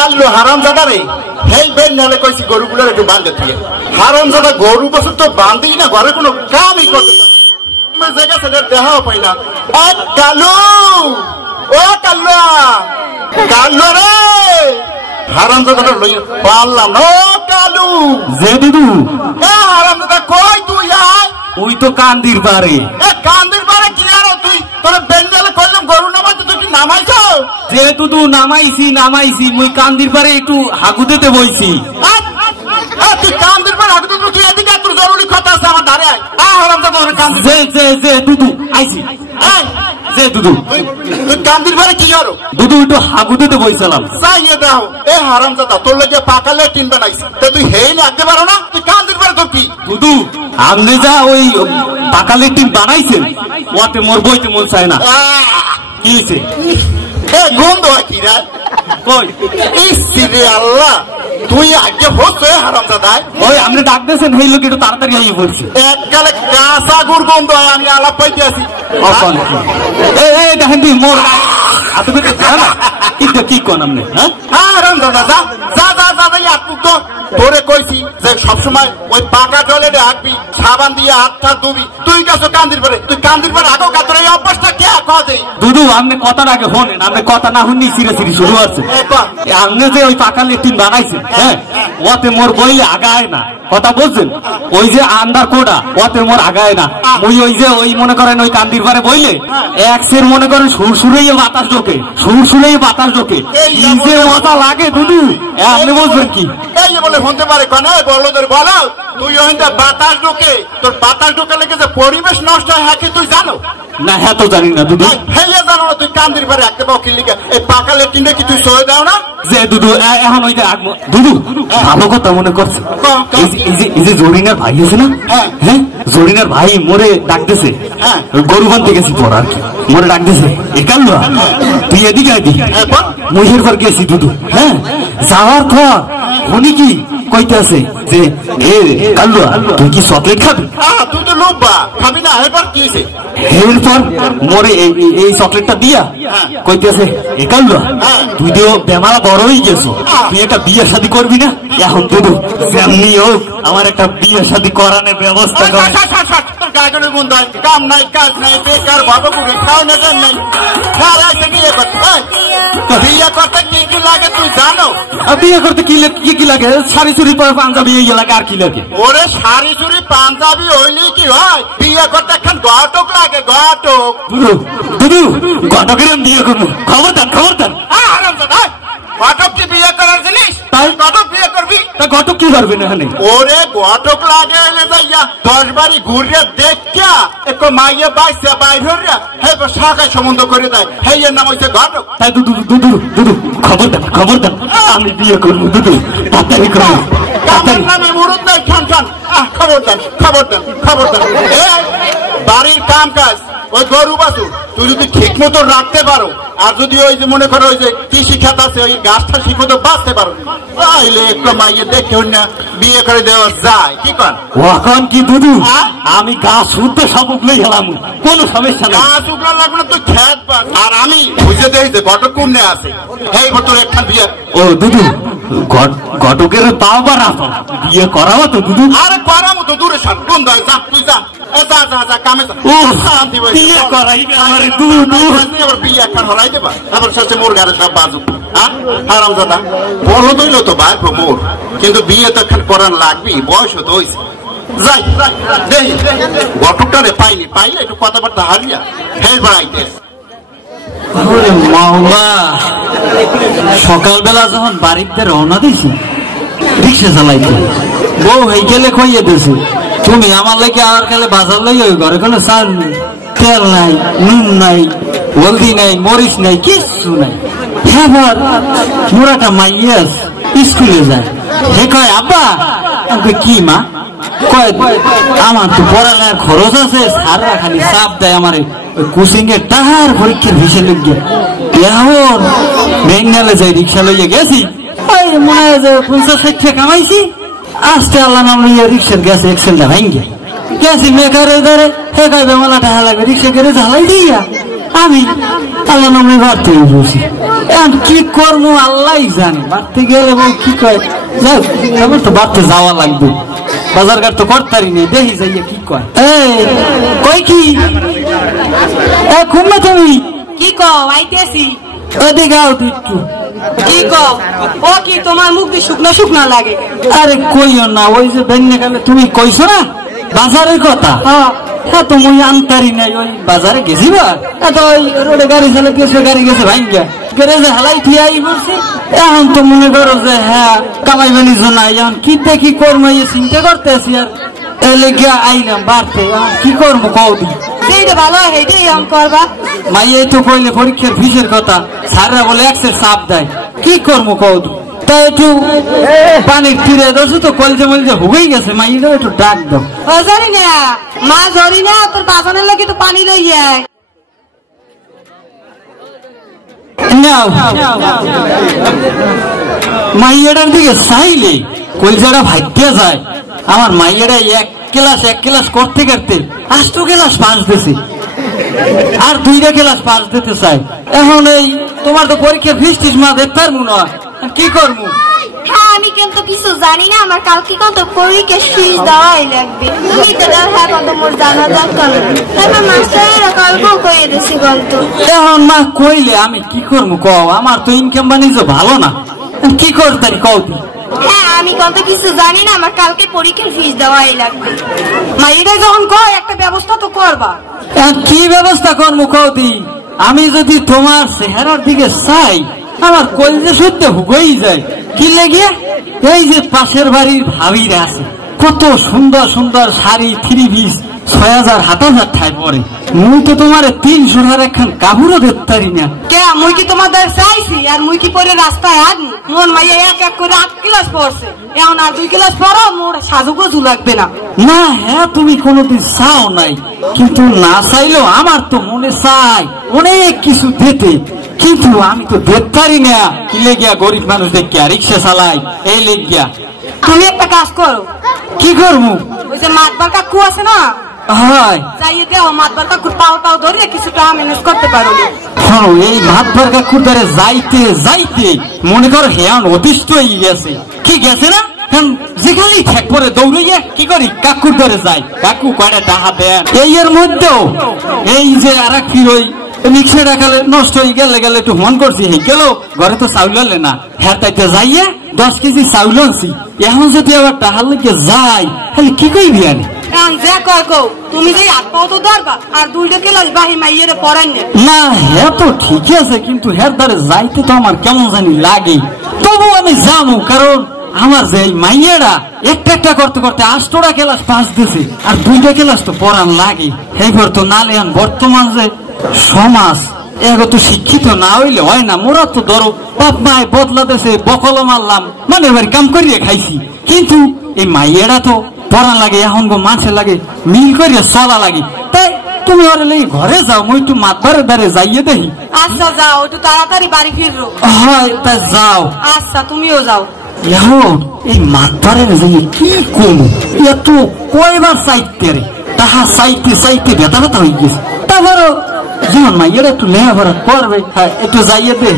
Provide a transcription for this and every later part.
কাল্লো হারামজাদা রে হেই বেল নালে কইছি গরুগুলোর একটু বাঁধতে দিয়ে হারামজাদা গরু বছর তো বাঁধেই না ঘরে কোনো কামই করতে জায়গা সেটা দেখাও পাই না কালু ও কাল্লো কাল্লো রে হারামজাদাটা লই পারলাম ও কালু যে দুদু এ হারামজাদা কই তুই আয় ওই তো কান্দির পারে এ কান্দির পারে কি আর তুই তোর বেন্ডালে কইলাম গরু নামাইতে তুই কি নামাইছো যে দুদু নামাইছি মুই কান্দির পারে একটু হাগু দিতে বইছি তুই কান্দির পারে হাগু দিতে তুই এদিকে তোর জরুরি কথা আছে আমার ধারে আয় হারামজাদা তোর কান্দি যে দুদু আইছি যে দুদু তুই কান্দির পারে কি করো দুদু একটু হাগু দিতে বইছিলাম চাইয়ে দাও এ হারামজাদা তোর লাগে পাকালে টিন বানাইছি তো তুই হেই লাগতে পারো না তুই কান্দির পারে তো কি দুদু আপনি যা ওই পাকালে টিন বানাইছেন ওতে মোর বইতে মন চায় না কি হয়েছে এ গন্ধ হয় কি রে কই ইসরে আল্লাহ তুই আগে হচ্ছে হারামজাদা ওই আপনি ডাক দিয়েছেন এই লোক একটু তাড়াতাড়ি আইয়ে পড়ছে এককালে কাঁচা গুড় গন্ধ হয় আমি আলাপ পাইতে আছি এই দেখেন তুই মোর এত কিছু না কিন্তু কি কোন আপনি হ্যাঁ হারামজাদা যা যা যা যা যাই আপনি তো তোরে কইছি যে সবসময় ওই পাকা জলে হাঁটবি সাবান দিয়ে হাতটা ধুবি তুই গেছো কান্দির পারে তুই কান্দির পারে আগো কাতরে এই অভ্যাসটা কে কদে দুদু আপনি কথার আগে শোনেন আপনি কথা না শুনি সিরে শুরু আছে আপনি যে ওই পাকা লেট্রিন বানাইছেন হ্যাঁ ওতে মোর বইলে আগায় না কথা বলছেন ওই যে আন্ডার কোডা ওতে মোর আগায় না মুই ওই যে ওই মনে করেন ওই কান্দির পারে বইলে একসের মনে করেন সুরসুরেই বাতাস ঢোকে সুরসুরেই বাতাস ঢোকে এই যে মজা লাগে দুদু আপনি বলছেন কি এই বলে শুনতে পারে কানে বড়দের বলো তুই ওইটা বাতাস ঢোকে তোর বাতাস ঢোকে লেগে যে পরিবেশ নষ্ট হয় হ্যাঁ তুই জানো না হ্যাঁ তো জানি না দুদু হেলে জানো না তুই কান্দির পারে একটা বকিল লিখে এই পাকা লেট্রিনে কি তুই সয়ে দাও না যে দুদু এখন ওই যে দুদু ভালো কথা মনে করছে এই যে জরিনার ভাই আছে না হ্যাঁ জরিনার ভাই মোরে ডাকতেছে গরু বানতে গেছি পর আর কি মোরে ডাকতেছে একাল তুই এদিকে আইবি মহির পর গেছি দুদু হ্যাঁ যাওয়ার পর উনি কি কইতে আছে যে এ কাল্লুয়া তুই কি চকলেট খাবি তুই তো লোভবা খাবি না এরপর কি হয়েছে এরপর মোরে এই চকলেটটা দিয়া কইতে আছে এ কাল্লুয়া তুই তো বেমারা বড় হয়ে গেছো তুই একটা বিয়ে শাদী করবি না এখন দুদু যেমনি হোক আমার একটা বিয়ে শাদী করানোর ব্যবস্থা কর গাজনের বন্ধু কাম নাই কাজ নাই বেকার ভাবো করে খাও না নাই বিয়ে করতে কি কি লাগে তুই জানো বিয়ে করতে কি লাগে শাড়ি চুরি পাঞ্জাবি এই লাগে আর কি লাগে ওরে শাড়ি চুরি পাঞ্জাবি হইলে কি হয় বিয়ে করতে এখন ঘটক লাগে ঘটক দুদু ঘটকের বিয়ে করবো খবর দেন ঘটক কি বিয়ে করার জিনিস তাই ঘটক বিয়ে করবি তা ঘটক কি করবে না এখানে ওরে ঘটক লাগে যাইয়া 10 বাড়ি ঘুরিয়া দেখা এক মাইয়া বাইসা বাইরে হে শাখায় সম্বন্ধ করে দেয় হে এর নাম হচ্ছে ঘটক তাই দুদু খবর দেন আমি বিয়ে করবো দুদু তাড়াতাড়ি করবো নামে মুরুদ নাই খান খবর দেন বাড়ির কাম কাজ ওই গরু বাছু তুই যদি ঠিক মতো রাখতে পারো আর যদি ওই যে মনে করো ওই যে কৃষি খাত আছে ওই গাছটা শিখো তো বাঁচতে পারো তাইলে একটু মাইয়ে দেখে না বিয়ে করে দেওয়া যায় কি কর এখন কি দুদু আমি গাছ শুদ্ধ সব উগলেই গেলাম কোনো সমস্যা নেই গাছ উগলা লাগবে না তুই খেত পাস আর আমি বুঝে দেই যে ঘটক কুমনে আছে এই তোর একটা বিয়ে ও দুদু ঘটকের বাবা রাখো বিয়ে করাবো তো দুদু আরে করাবো তো দূরে সর কোন দায় যা তুই যা যা কামে বিয়ে করাই আমার দুদু বিয়ে একটা হলাই দেবা আবার শেষে মোর ঘরে সব বাজু হারামজাদা বলো দইল তো ভাই মোর কিন্তু বিয়ে তো এখন করার লাগবি বয়স তো হয়েছে যাই ঘটকটারে পাইলে একটু কথাবার্তা হারিয়া ফের বেড়াইতে মাওলা সকালবেলা যখন বাড়িতে রওনা দিছি রিক্সা চালাইতে বউ হয়ে গেলে খাইয়ে দিয়েছে তুমি আমার লাগে আর গেলে বাজার লাগে ওই ঘরে কোনো চাল নেই তেল নাই নুন নাই হলদি নাই মরিচ নাই কিচ্ছু নাই এবার মোরাটা মাইয়াস স্কুলে যায় সে কয় আব্বা কি মা কয় আমার তো পড়ালেখার খরচ আছে সারা খালি চাপ দেয় আমার কোচিং এর টাকার পরীক্ষার ভিসে লইয়া এখন বেঙ্গালে যাই রিক্সা লইয়া গেছি ওই মনে হয় যে 50-60 টাকা কামাইছি আজকে আল্লাহ নাম লইয়া রিক্সার গেছে এক্সেলটা ভাঙ্গে গেছি মেকারে ধরে হে কাজ মেলা টাকা লাগবে রিক্সা করে ঝালাই দিয়া আমি আল্লাহ নামে বাড়তে বসি এখন কি করবো আল্লাহ জানে বাড়তে গেলে বউ কি কয় যাক আমার তো বাড়তে যাওয়া লাগবে বাজার ঘাট তো করতারি নেই দেখি যাইয়া কি কয় কই কি ঘুমবে তুমি কি কও আইতেছি ওদিকে আও তুই একটু কি কও ও কি তোমার মুখ দিয়ে শুকনো শুকনো লাগে আরে কইও না ওই যে বেন্নে গেলে তুমি কইছো না বাজারের কথা হ্যাঁ তো মুই আনতারি নাই ওই বাজারে গেছি বা তো ওই রোডে গাড়ি চালে গেছে গাড়ি গেছে ভাঙ্গা গ্যারেজে হালাই থিয়ে আই বলছে এখন তো মনে করো যে হ্যাঁ কামাই বানিয়েছ না এখন কি দেখি করবো চিন্তা করতেছি আর এলে গিয়া আইলাম বাড়তে এখন কি করবো কৌদি সেইটা ভালো সেইটাই আম করবা মাইয়াই তো কইলে পরীক্ষার ফিসের কথা স্যাররা বলে একসের চাপ দেয় কি করবো কৌদি তা একটু পানির তীরে দোষ তো কলজে মলজে হুগেই গেছে মাইয়া একটু ডাক দাও ও জানি না মা ধরি না তোর বাজানের লোকে তো পানি লই যায় মাইয়াটার দিকে চাইলে কলজাটা ভাগ্যে যায় আমার মাইয়াটা এক ক্লাস করতে করতে 8 ক্লাস পাস দিছে আর 2টা ক্লাস পাস দিতে চাই এখন এই তোমার তো পরীক্ষা ফিস টিস মা দেখতে পারবো না কি করবো হ্যাঁ আমি কিন্তু কিছু জানি না আমার কালকে কিন্তু পরীক্ষা ফিস দেওয়াই লাগবে তুমি তো দাও হ্যাঁ কত মোর জানা দরকার তারপর মাস্টারেরা কালকেও কইয়ে দিছি গল্প এখন মা কইলে আমি কি করবো কও আমার তো ইনকাম বাণিজ্য ভালো না কি করতারি কও হ্যাঁ আমি কিন্তু কিছু জানি না আমার কালকে পরীক্ষার ফিস দেওয়াই লাগবে মাইরে যখন কয় একটা ব্যবস্থা তো করবা কি ব্যবস্থা করবো কৌদি আমি যদি তোমার চেহারার দিকে চাই আমার কলজে সত্যি হুগেই যায় কি লেগে এই যে পাশের বাড়ির ভাবিরা আছে কত সুন্দর সুন্দর শাড়ি 3 পিস 6000 7000 ঠাই পরে মুই তো তোমার 300 টাকার একখান কাপড়ও দেখতে পারি না কে মুই কি তোমাদের চাইছি আর মুই কি পরে রাস্তায় হাঁটনি মোর মাইয়া এক করে 8 ক্লাস পড়ছে এখন আর 2 ক্লাস পড়ো মোর সাজুগুজু লাগবে না না হ্যাঁ তুমি কোনোদিন চাও নাই কিন্তু না চাইলেও আমার তো মনে চাই অনেক কিছু দিতে কিন্তু আমি তো দেখতে পারি না কি লেগিয়া গরিব মানুষ দেখিয়া রিক্সা চালাই এই লেগিয়া তুমি একটা কাজ করো কি করবো ওই যে মাতবার কাকু আছে না হয় যাইয়ে দেও মাতবার কাকুর পাও ধরে কিছুটা ম্যানেজ করতে পারো এই মাতবার কাকুর দ্বারে যাইতে যাইতে মনে করো হেয়ান অতিষ্ঠ হয়ে গেছে কি গেছে না যেখানেই ঠেক পরে দৌড়াইয়া কি করি কাকুর ধরে যাই কাকু কয়টা টাকা দেন এই এর মধ্যেও এই যে আর এক ফিরই রিক্সাটা গেলে নষ্ট হয়ে গেলে একটু মন করছি হে গেল ঘরে তো চাউল হলে না হ্যাঁ তাইতে যাইয়া 10 কেজি চাউল আনছি এখন যদি আবার টাহার লেগে যাই তাহলে কি কইবি আনি যে কয় কও তুমি যে হাত পাও তো ধরবা আর 2টা ক্লাস বাহি মাইয়েরে পড়াই না হ্যাঁ তো ঠিকই আছে কিন্তু হ্যাঁ ধরে যাইতে তো আমার কেমন জানি লাগে তবু আমি যাবো কারণ আমার যে মাইয়েরা একটা করতে করতে 8টা ক্লাস পাস দিছে আর 2টা ক্লাস তো পড়ান লাগে এইবার তো নালে বর্তমান যে সমাজ এগো তো শিক্ষিত না হইলে হয় না মোরা তো ধরো বাপ মায় বদলা দেশে বকল মারলাম মানে এবার কাম করিয়ে খাইছি কিন্তু এই মাইয়েরা তো পড়ান লাগে এখন গো মাছে লাগে মিল করিয়ে চলা লাগে তাই তুমি ওর লেগে ঘরে যাও মই একটু মাতবারের দ্বারে যাইয়ে দেখি আচ্ছা যাও একটু তাড়াতাড়ি বাড়ি ফিরো হয় তা যাও আচ্ছা তুমিও যাও এখন এই মাতবারের যাইয়ে কি করবো এত কয়বার চাইতে রে তাহা চাইতে চাইতে ব্যথা ব্যথা হয়ে গেছে তারপরও যেমন মাইয়েরা একটু লেখাপড়া করবে হ্যাঁ একটু যাইয়ে দে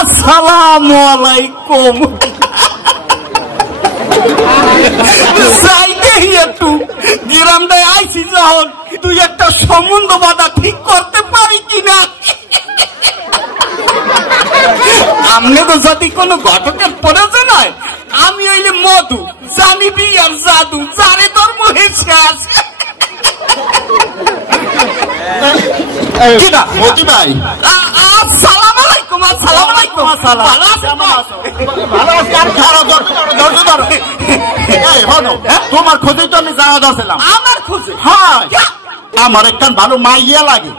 আসসালামু আলাইকুম যাইতে একটু গ্রামটায় আইসি যখন তুই একটা সম্বন্ধ বাধা ঠিক করতে পারি কিনা আমনে তো যদি কোনো ঘটকের পড়েছে নয় আমি হইলে মধু জানিবি আর জাদু যারে তোর মুহে শেষ কিনা মতি ভাই আসসালামু আলাইকুম আসসালামু আলাইকুম ভালো আছেন ভালো আছি আর খারাপ ধৈর্য ধরো এই হনো তোমার খোঁজে তো আমি জানা দছিলাম আমার খুশি হ্যাঁ আমার একটা ভালো মাইয়া লাগে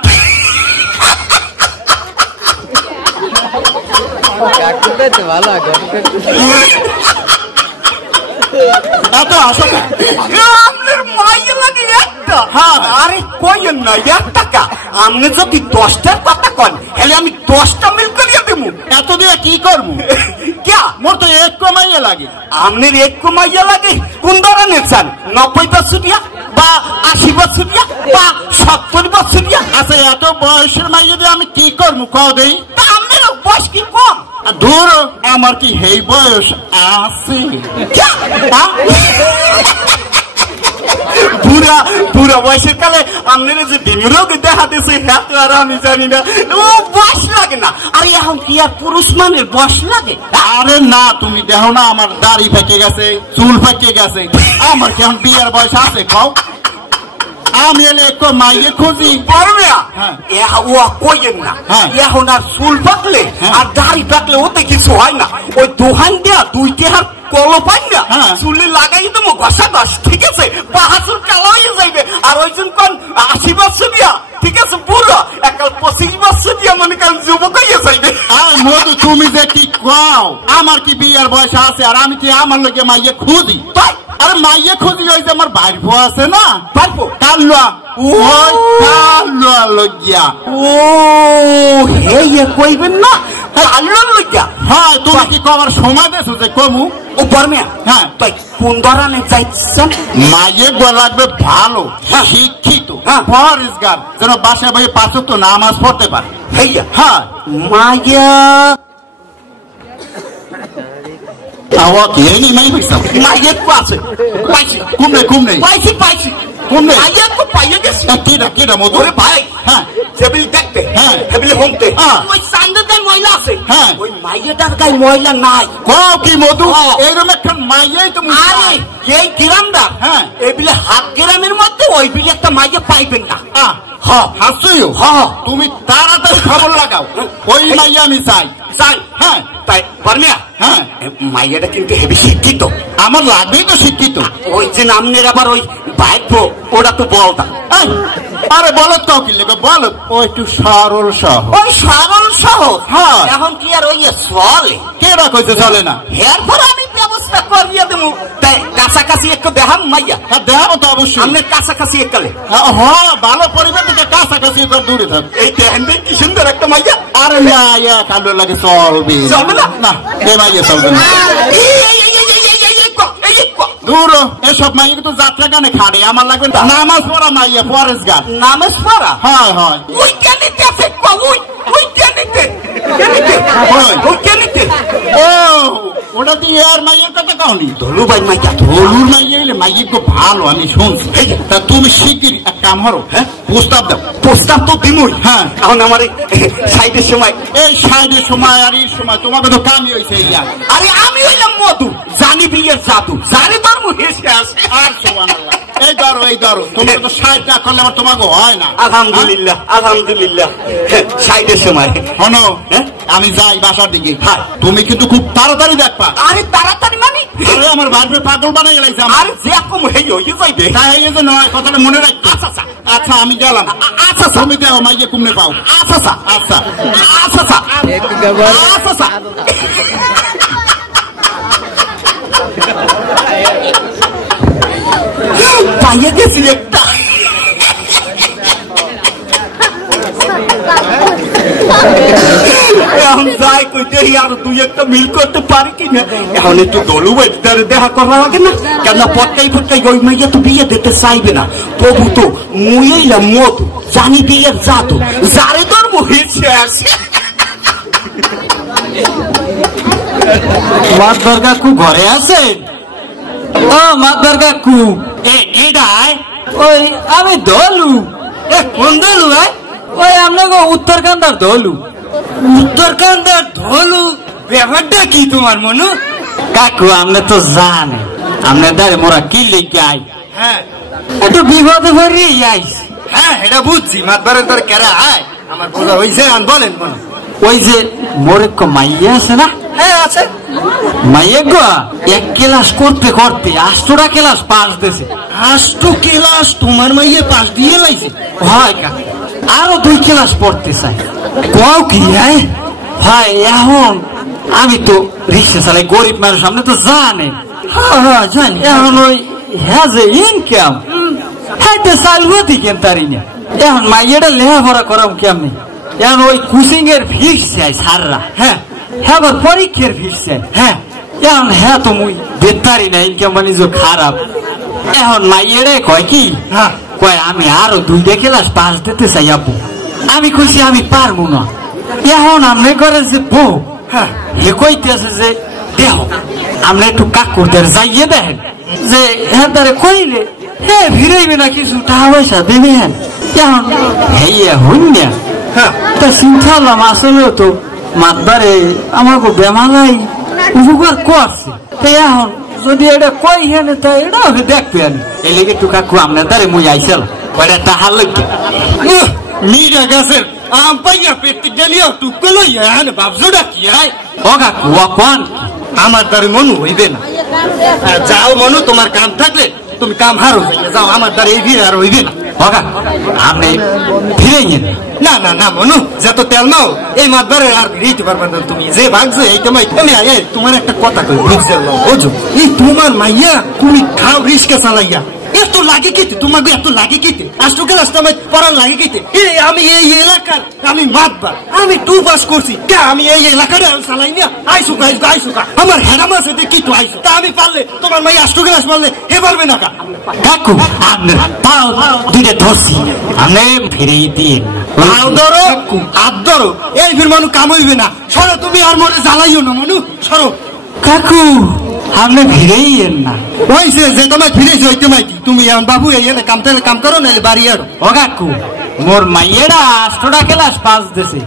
এত আসো আপনার মাইয়া লাগে একটা হ্যাঁ আরে কইেন না 1 টাকা আপনি যদি 10টার কথা কন তাহলে আমি 10টা মিল করিয়ে দেবো এত দিয়ে কি করবো क्या मोर तो एक कमाइया লাগে আমনে এক কমাইয়া লাগে কোন ধরনের চান 90 বছরিয়া বা 80 বছরিয়া বা 70 বছরিয়া আচ্ছা এত বয়সের মাইয়া দিয়ে আমি কি করব কও দেই তা আমনের বয়স কি কম দূর আমার কি হেই বয়স আছে পুরা পুরা বয়সের কালে আপনারা যে ডিমিরোগ দেখা দিছে এত আর আমি জানি না ও বয়স লাগে না আরে এখন কি আর পুরুষ মানের বয়স লাগে আরে না তুমি দেখো না আমার দাড়ি পেকে গেছে চুল পেকে গেছে আমার কি এখন বিয়ের বয়স আছে কও আমি এলে একটু মাইয়ে খুঁজি পারবে ও কইেন না এখন আর চুল পাকলে আর দাড়ি পাকলে ওতে কিছু হয় না ওই দোহান দেয়া দুই টেহার কলো পাই না চুলে লাগাই দেবো ঘষা ঘষ ঠিক আছে বাহাসুর কালো হয়ে যাইবে আর ওই জন কোন 80 বছর দিয়া ঠিক আছে বুড়ো একাল 25 বছর দিয়া মনে করেন যুবক হয়ে যাইবে আর মধু তুমি যে কি কও আমার কি বিয়ের বয়স আছে আর আমি কি আমার লগে মাইয়ে খুঁজি তাই আরে মাইয়ে খুঁজি ওই যে আমার ভাইপো আছে না ভাইপো কালুয়া ওই কালুয়া লগিয়া ও হে কইবেন না কালুয়া লগিয়া হ্যাঁ তুমি কি কবার সময় দেছো যে কমু ও বর্মিয়া হ্যাঁ তাই কোন ধরনের চাইছেন মাইয়ে গো লাগবে ভালো শিক্ষিত পরিষ্কার যেন বাসায় ভাই 5 ওয়াক্ত নামাজ পড়তে পারে হ্যাঁ মাইয়া আওয়া কি এই নাই পয়সা মাইয়ে কো আছে পাইছি কুমনে পাইছি কুমনে মাইয়ে কো পাইয়ে গেছে কিরা মধু ওরে ভাই হ্যাঁ টেবিল দেখতে হ্যাঁ টেবিল হোমতে ওই সান্দেতে ময়লা আছে হ্যাঁ ওই মাইয়েটার গায়ে ময়লা নাই কও কি মধু এরকম একটা মাইয়াই তো আরে এই গ্রামদার হ্যাঁ এই বিলে হাত গ্রামের মধ্যে ওই বিলে একটা মাইয়া পাইবেন না হ্যাঁ হাসুইও হ্যাঁ তুমি তাড়াতাড়ি খবর লাগাও ওই মাইয়া আমি চাই হ্যাঁ তাই বর্মিয়া হ্যাঁ মাইয়াটা কিন্তু হেবি শিক্ষিত আমার লাগবেই তো শিক্ষিত ওই যে নামনের আবার ওই ভাইপো ওরা তো বলতা আরে বলত তো কি লেগে বলত ও একটু সরল সহ ওই সরল সহ হ্যাঁ এখন কি আর ওই চলে কেডা কইতে চলে না এরপর আমি ব্যবস্থা করিয়া দেবো তাই কাছাকাছি একটু দেখাম মাইয়া হ্যাঁ দেখাবো তো অবশ্যই আপনি কাছাকাছি এককালে হ্যাঁ ভালো পরিবার থেকে কাছাকাছি একটু দূরে থাক এই দেখেন কি সুন্দর একটা মাইয়া আরে মাইয়া কালো লাগে চলবে না এই মাইয়া চলবে না দূর এসব মাইয়া কিন্তু যাত্রা গানে খাড়ে আমার লাগবে নামাজ পড়া মাইয়া ফরেজ গান নামাজ পড়া হয় হয় ওই কেনিতে আছে ওই কেনিতে ও ওটা দিয়ে আর মাইয়ের কথা কাউনি ধলু ভাই মাইয়া ধলুর মাইয়া এলে মাইয়া তো ভালো আমি শুনছি তা তুমি শিগগির এক কাম করো হ্যাঁ প্রস্তাব দাও প্রস্তাব তো দিমুই হ্যাঁ এখন আমার সাইডের সময় এই সাইডের সময় আর এই সময় তোমাকে তো কামই হয়েছে আরে আমি হইলাম মধু জানি বিয়ের জাদু জানি ধর্ম হেসে আসে আর সুবহানাল্লাহ এই ধরো তোমাকে তো সাইড না করলে আমার তোমাকে হয় না আলহামদুলিল্লাহ সাইডের সময় শোনো আমি যাই বাসার দিকে হ্যাঁ তুমি কিন্তু খুব তাড়াতাড়ি দেখবা আরে তাড়াতাড়ি মানে আরে আমার ভাইকে পাগল বানাই গেলাইছে আরে যে কম হইও যাইবে তাই এই যে নয় কথাটা মনে রাখ আচ্ছা আমি গেলাম আচ্ছা তুমি দেখো মাইকে কুমনে পাও আচ্ছা পাইয়ে গেছি একটা এখন যাই কই দেখি আর দুই একটা মিল করতে পারি কিনা এখন একটু দলু বাইদারে দেখা করা লাগে না কেন পটকাই ওই মাইয়া তো বিয়ে দিতে চাইবে না প্রভু তো মুইলাম মধু জানি বিয়ের জাদু যারে ধর্ম হয়েছে আসে মাতবার কাকু ঘরে আছেন ও মাতবার কাকু এডাই ওই আমি দলু কোন দলু ভাই ওই আপনাকে উত্তরকান্দার ধলু ব্যাপারটা কি তোমার মনু কাকু আপনি তো জানেন আপনার দ্বারে মোরা কি লেগে আই হ্যাঁ এত বিপদে ভরি আইছি হ্যাঁ এটা বুঝছি মাতবারের তোর কেরা আয় আমার বোঝা হয়েছে বলেন মনে ওই যে মোর এক মাইয়া আছে না হ্যাঁ আছে মাইয়া গো এক ক্লাস করতে 8টা ক্লাস পাস দিয়েছে 8টা ক্লাস তোমার মাইয়া পাস দিয়ে লাইছে হয় কাকু আরো 2 ক্লাস পড়তে চাই কও কি ভাই এখন আমি তো রিক্সা চালাই গরিব মানুষ আপনি তো জানেন হ্যাঁ জানি এখন ওই হ্যাঁ যে ইনকাম হ্যাঁ তো চালবো দিকেন তারি না এখন মাইয়াটা লেখাপড়া করাম কেমনি এখন ওই কোচিং এর ফিস চাই সাররা হ্যাঁ হ্যাঁ পরীক্ষার ফিরছে হ্যাঁ এখন হ্যাঁ তো মুই বেতারি না ইনকাম মানে যে খারাপ এখন মাইয়েরে কয় কি হ্যাঁ কয় আমি আরো 2টা ক্লাস পাস দিতে চাই আপু আমি কইছি আমি পারবো না এখন আমি করে যে বউ হ্যাঁ হে কইতেছে যে দেহ আমরা একটু কাকুরদের যাইয়ে দেখেন যে হ্যাঁ তারে কইলে হ্যাঁ ফিরাইবে না কিছু টাকা পয়সা দেবে হ্যাঁ এখন হেইয়া হইন না হ্যাঁ তা চিন্তা হলাম আসলে তো মাতবারে আমাকে বেমালাই উপকার করছে তাই এখন যদি এটা কই হেন তা এটা দেখবেন এই লেগে একটু কাকু আপনার দ্বারে মুই আইসাল কয়টা টাহার লইকে মিরা গাছের আম পাইয়া পেটে গেলিও টুকলো লইয়া হ্যাঁ ভাবছোটা কি হয় ও কাকু ও কোন আমার দ্বারে মনু হইবে না যাও মনু তোমার কাম থাকলে তুমি কাম হারো যাও আমার দ্বারে এই ভিড় আর হইবে না ওকা আপনি ফিরে নিন না না না মনু যত তেল নাও এই মাতবারে আর ভিড়াইতে পারবে না তুমি যে ভাগছো এই তোমায় তুমি তোমার একটা কথা কই বুঝছো বুঝো এই তোমার মাইয়া তুমি খাও রিস্কে চালাইয়া এত লাগে কি তোমাকে এত লাগে কি আজকে রাস্তায় পড়ার লাগে কি আমি এই এলাকার আমি মাতবার আমি 2 পাস করছি আমি এই এলাকার চালাই না আইসুকা আমার হেরাম আছে দেখি তো আইসো তা আমি পারলে তোমার মাই আজকে ক্লাস পারলে হে পারবে না কাকু আপনি পাও 2টা ধরছি আপনি ফিরে দিন হাত ধরো এই ফির মানুষ কাম হইবে না সরো তুমি আর মনে জ্বালাইও না মানু সরো কাকু আপনি ফিরেই এন না ওইছে যে তোমায় ফিরেছি ওই তোমায় তুমি বাবু এই কাম করো নাহলে বাড়ি আরো ও কাকু মোর মাইয়েরা 8টা ক্লাস পাস দিছে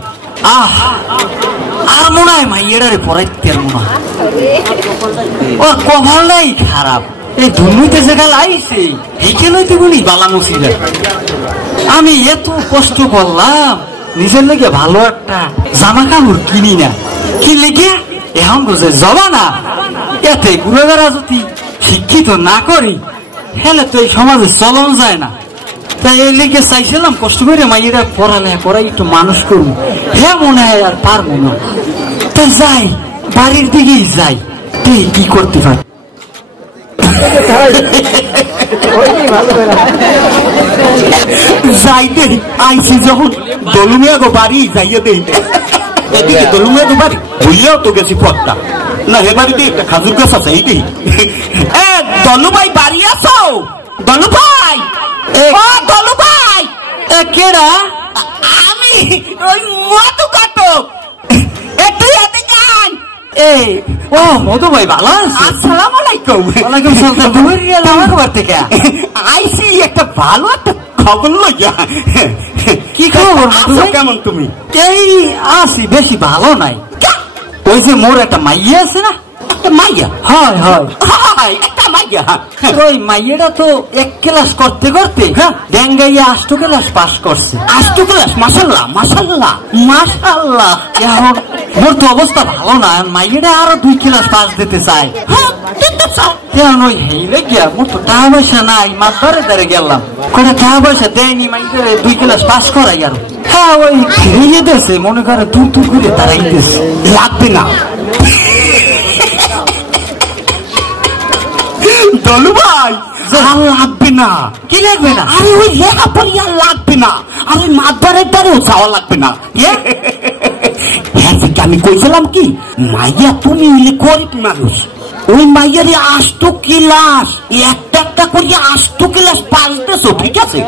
আর মনে হয় মাইয়েরারে পড়াইতে মনে হয় ওর কপালটাই খারাপ এই ধুনুইতে যেটা লাইছে এইখানে তো গুলি বালা মুসিলে আমি এত কষ্ট করলাম নিজের লেগে ভালো একটা জামা কাপড় কিনি না কি লেগে এখন বুঝে যাবা না এতে গুণাগারা যদি শিক্ষিত না করি হেলে তো এই সমাজে চলন যায় না তাই এই লেগে চাইছিলাম কষ্ট করে মাইয়েরা পড়ালেখা করাই একটু মানুষ করবো হ্যাঁ মনে হয় আর পারবো না তা যাই বাড়ির দিকেই যাই তুই কি করতে পার যাইতে আইসি যখন দলুমিয়া গো বাড়ি যাইয়ে দেই এদিকে দলুমিয়া গো বাড়ি বুঝলেও তো গেছি পথটা না হে বাড়িতে একটা খাজুর গাছ আছে এইটি দলু ভাই বাড়ি আসো দলু ভাই ও দলু ভাই কেডা আমি ওই মধু কাটক একটু এতে গান এই ও মধু ভাই ভালো আছে আসসালামু আলাইকুম ওয়ালাইকুম সালাম তুমি রিয়াল আমার খবর থেকে আইসি একটা ভালো একটা খবর লইয়া কি খবর মধু ভাই কেমন তুমি এই আসি বেশি ভালো নাই ওই যে মোর একটা মাইয়া আছে না একটা মাইয়া হয় হয় হয় একটা মাইয়া ওই মাইয়াটা তো 1 ক্লাস করতে করতে ডেঙ্গাইয়া 8 ক্লাস পাস করছে 8 ক্লাস মাশাআল্লাহ মাশাআল্লাহ মাশাআল্লাহ এখন মোর তো অবস্থা ভালো না মাইয়াটা আরো 2 ক্লাস পাস দিতে চাই দিতে চাও কেন ওই হেইলে গিয়া মোর তো টাকা পয়সা নাই মাতবারে ধরে গেলাম কোনো টাকা পয়সা দেয়নি মাইয়ারে 2 ক্লাস পাস করাই আর হ্যাঁ ওই ফিরিয়ে দিয়েছে মনে করে দূর দূর করে তারাই দিয়েছে লাগবে না দলু ভাই আর লাগবে না কি লাগবে না আরে ওই লেখা পড়িয়া লাগবে না আরে মাতবারের দ্বারেও যাওয়া লাগবে না হ্যাঁ আমি কইছিলাম কি মাইয়া তুমি হইলে গরিব মানুষ ওই মাইয়ারে 8 ক্লাস একটা করিয়া 8 ক্লাস পাল্টেছো ঠিক আছে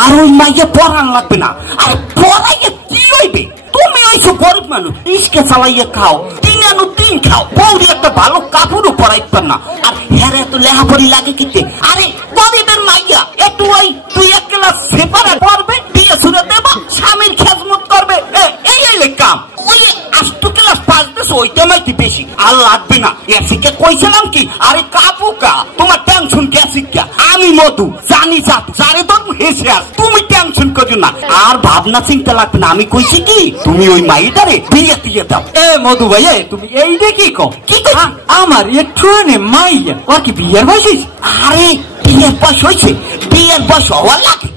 আর ওই মাইয়া পড়ান লাগবে না আর পড়াইয়া কি হইবে তুমি ওইসব গরিব মানুষ রিস্কে চালাইয়া খাও দিন খাও বৌদি একটা ভালো কাপড়ও পরাইতে না আর হেরে এত লেহাপড়ি লাগে কিতে আরে গরিবের মাইয়া একটু ওই 2 ক্লাস সেপারেট পড়বে বিয়ে শুনে দেব স্বামীর খেজমত করবে এই কাম ওই 8 ক্লাস পাস দিস ওইটা মাইতে বেশি আর লাগবে না এসিকে কইছিলাম কি আরে কাপুকা তোমার টেনশন গেছিকা আমি মধু জানি যারে ধর্ম হেসে আস তুমি টেনশন করো না আর ভাবনা চিন্তা লাগবে না আমি কইছি কি তুমি ওই মাইটারে বিয়ে দিয়ে দাও এ মধু ভাই তুমি এইটা কি কও কি আমার একটু মাইয়া ওর কি বিয়ের বয়স আরে বিয়ের বয়স হয়েছে বিয়ের বয়স হওয়ার লাগে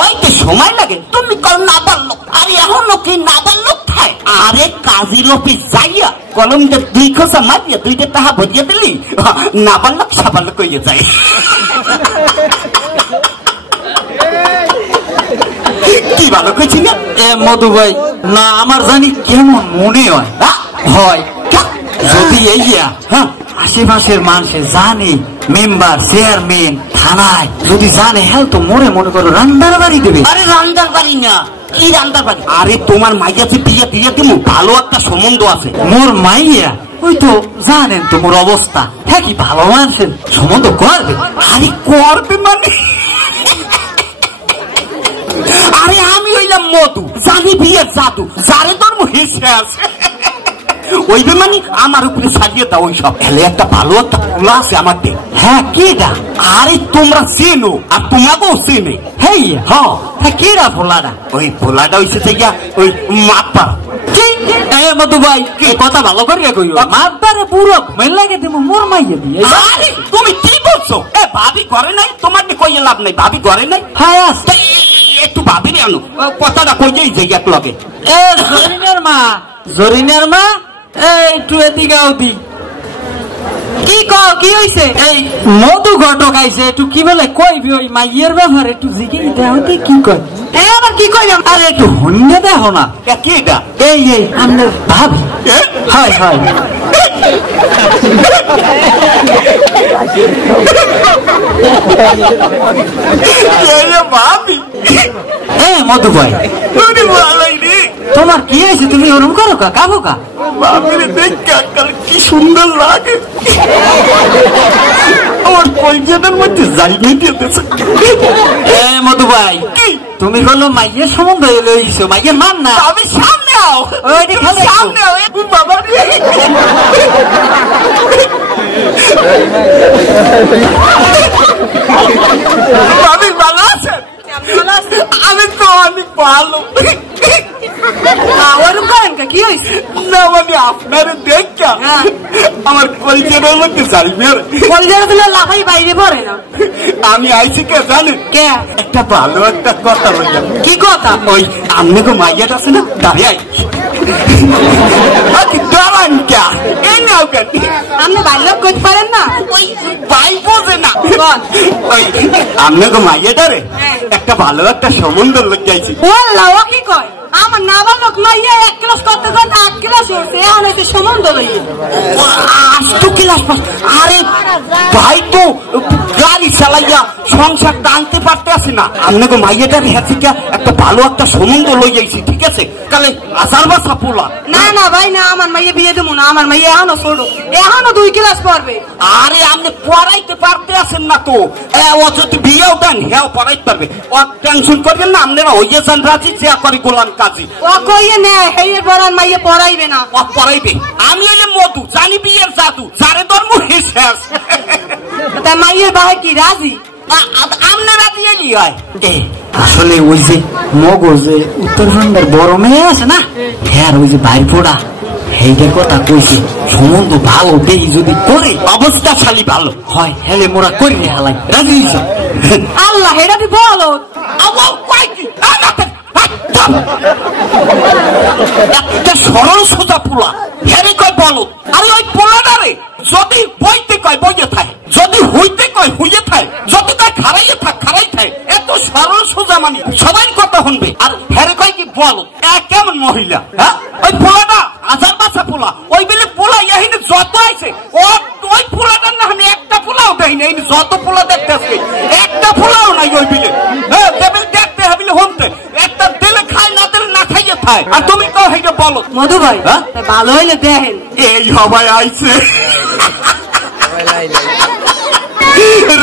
ওই তো সময় লাগে তুমি কল না পারলো আরে এখনো কি না পারলো খায় আরে কাজী অফিস যাইয়া কলম দিয়ে 2 খোসা মারিয়া 2টা টাকা ভরিয়ে দিলি না পারলো সাপারলো কইয়ে যায় কি ভালো কইছি না এ মধু ভাই না আমার জানি কেমন মনে হয় হয় যদি এইয়া হ্যাঁ আশেপাশের মানুষে জানে মেম্বার চেয়ারম্যান থানায় যদি জানে হ্যাঁ তো মনে করো রান্দার বাড়ি দেবে। আরে রান্দার বাড়ি না, কি রান্দার বাড়ি? আরে তোমার মাইয়া যে বিয়ে দিয়ে দিমু, ভালো একটা সম্বন্ধ আছে। মোর মাইয়া ওই তো জানেন তো মোর অবস্থা, হ্যাঁ কি ভালো মানুষের সম্বন্ধ করবে? আরে করবে মানে আরে আমি হইলাম মধু, জানি বিয়ের জাদু, যারে ধর্ম হেসে আছে ওইবে মানে আমার উপরে সাজিয়ে দাও ওই সব। এলে একটা ভালো একটা পোলা আছে আমার। হ্যাঁ কেডা? আরে তোমরা চেনো আর তোমাকেও চেনে। হেই হ্যাঁ কেডা পোলাটা? ওই পোলাটা হইছে থেকে ওই মাপা। মধু ভাই কথা ভালো করিয়া কইও, মাপবারে পুরো ঘুমের লাগে দেব মোর মাইয়া দিয়ে। আরে তুমি কি বলছো? এ ভাবি ঘরে নাই, তোমার কইয়ে লাভ নাই, ভাবি ঘরে নাই। হ্যাঁ একটু ভাবি রে আনো, কথাটা কইয়েই যাই এক লগে। এ জরিনার মা একটু এদিকে আউদি। কি কও, কি হইছে? এই মধু ঘটক আইছে, একটু কি বলে কইবি ওই মাইয়ের ব্যাপারে একটু জিজ্ঞেস দেওয়াতে কি কয়? আবার কি কইলাম? আরে একটু হন্যে দেখো না। কি এটা? এই আপনার ভাবি। হয় হয় ভাবি মধু ভাই তোমার কি হয়েছে? তুমি ওরম করো কা কাবো কা? ভাবিরে দেখ কি সুন্দর লাগে, আমার কলজাটার মধ্যে জায়গা দিয়ে দিয়েছে। মধু ভাই তুমি বলো মাইয়ের সম্বন্ধ লইছো, মাইয়ের মান না? আমি সামনে আও, সামনে আও বাবা। ভাবি ভালো আছেন? আমি তো অনেক ভালো। ওরকম করেন কি হয়েছে? না মানে আপনারে দেখা আমার কলজাটার মধ্যে জায়গা। কলজাটা দিলে লাফাই বাইরে পড়ে না। আমি আইছি কে জানেন? কে? একটা ভালো একটা কথা বললাম। কি কথা? ওই আপনাকে মাইয়াটা আছে না, দাঁড়িয়ে দাঁড়ান কে আপনি বাল্য করতে পারেন না? ওই ভাই বোঝে না। ওই আপনাকে মাইয়াটা রে একটা ভালো একটা সম্বন্ধ লোক যাইছি। ও কি কয়? আমার নাবালক মাইয়া 1 ক্লাস করতে করতে 8 ক্লাস হয়েছে, এখন হয়েছে সম্বন্ধ লইয়া 8 ক্লাস পাস। আরে ভাই তো গাড়ি চালাইয়া সংসার টানতে পারতে আসে না। আপনাকে মাইয়াটার হ্যাঁ একটা ভালো একটা সম্বন্ধ লই যাইছি, ঠিক আছে? তাহলে আসার বাসা পোলা। না না ভাই না, আমার মাইয়া বিয়ে দেবো না, আমার মাইয়া এখনো ছোট, এখনো 2 ক্লাস পড়বে। আরে আপনি পড়াইতে পারতে আসেন না তো, ও যদি বিয়েও দেন হ্যাঁ পড়াইতে পারবে। ও টেনশন করবেন না, আপনারা হইয়ে যান রাজি, যে করে গোলাম কাজী। ও কইয়ে নেয় হেয়ের পড়ান মাইয়া পড়াইবে না। ও পড়াইবে। আমি হইলে মধু, জানি বিয়ের জাদু, যারে ধর্ম শেষ। তাই মাইয়ের ভাই কি রাজি? আমনে রাজি এলি হয়। আসলে ওই যে মগজে উত্তরাখণ্ডের বড় মেয়ে আছে না, হ্যাঁ ওই যে বাইর পড়া সেইটার কথা কইছে, সম্বন্ধ ভালো দেই যদি করে অবস্থা শালী ভালো হয়, হেলে মোরা করি হালাই রাজি হইছ। আল্লাহ হেটা দি বলো একটা সরল সোজা পোলা, হেরে কয় বলো। আরে ওই পোলাটারে যদি বইতে কয় বইয়ে থাকে, যদি হইতে কয় হইয়ে থাকে, যদি কয় খারাইয়ে থাক খারাই থাকে, এত সরল সোজা মানে সবাই কথা শুনবে। আর হেরে কয় কি বলো, কেমন মহিলা? হ্যাঁ ওই পোলাটা আজার বাসা পোলা, ওই বেলে পোলা ইয়াহিনে যত আইছে ওই পোলাটার না আমি একটা পোলাও দেয়নি, যত পোলা দেখতে আসবে একটা পোলাও নাই ওই বিলে। হ্যাঁ দেখতে হাবিলে হমতে একটা দিলে খায়, না দিলে না খাইয়ে খায়। আর তুমি কও হেইটা বলো। মধু ভাই ভালো হইলে দেখেন এই সবাই আইছে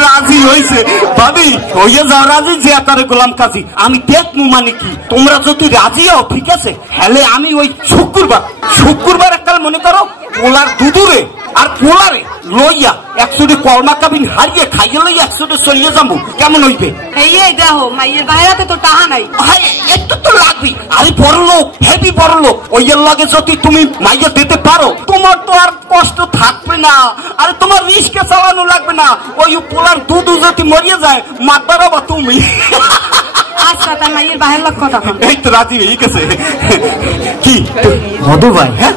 রাজি হইছে। ভাবি হইয়া যাও রাজি, যে তারে গোলাম কাজী আমি দেখবো মানে কি। তোমরা যদি রাজি হও ঠিক আছে, হলে আমি ওই শুক্রবার একটা মনে করো পোলার দুধুরে আর পোলারে লইয়া 100 কলমা কাবিন হারিয়ে খাইয়ে লইয়া 100 চলিয়ে যাবো, কেমন হইবে? এই দেখো মাইয়ের বাইরাতে তো টাকা নাই। একটু তো লাগবে। আরে বড় লোক, হেভি বড় লোক, ওইয়ের লগে যদি তুমি মাইয়া দিতে পারো তোমার তো আর কষ্ট থাকবে না, আরে তোমার রিস্কে চালানো লাগবে না। ওই পোলার দুধ যদি মরিয়ে যায় মাতারা বা তুমি। আচ্ছা তার মাইয়ের বাইরের লোক কথা এই তো রাজি হয়ে গেছে। কি মধু ভাই? হ্যাঁ